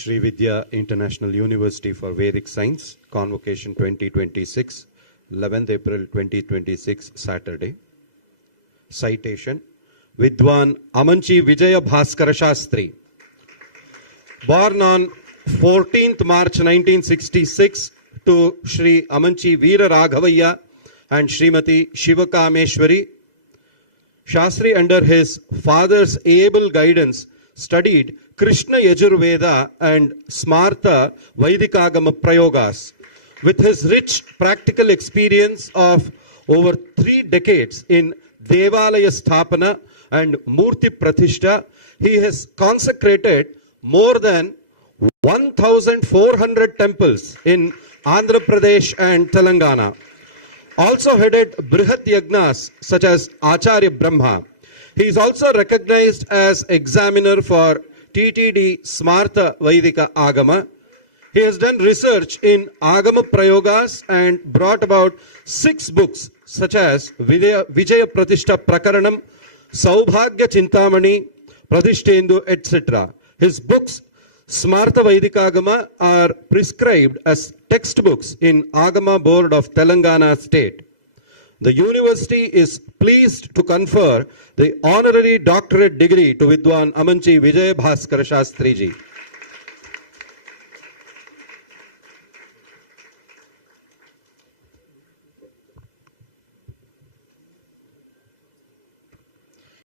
Sri Vidya International University for Vedic Science, Convocation 2026, 11th April 2026, Saturday. Citation, Vidwan Amanchi Vijaya Bhaskara Shastri. Born on 14th March 1966 to Sri Amanchi Veera Raghavaya and Srimati Shivakameshwari, Shastri, under his father's able guidance, studied Krishna Yajurveda and Smartha Vaidikagama Prayogas. With his rich practical experience of over 3 decades in Devalaya Sthapana and Murti Pratishtha, he has consecrated more than 1,400 temples in Andhra Pradesh and Telangana. Also headed Brihat Yagnas such as Acharya Brahma. He is also recognized as examiner for TTD Smartha Vaidika Agama. He has done research in Agama Prayogas and brought about 6 books such as Vijaya Pratishtha Prakaranam, Saubhagya Chintamani, Pratishtendu, etc. His books Smartha Vaidikagama are prescribed as textbooks in Agama Board of Telangana State. The university is pleased to confer the honorary doctorate degree to Vidwan Amanchi Vijaya Bhaskara Shastri ji.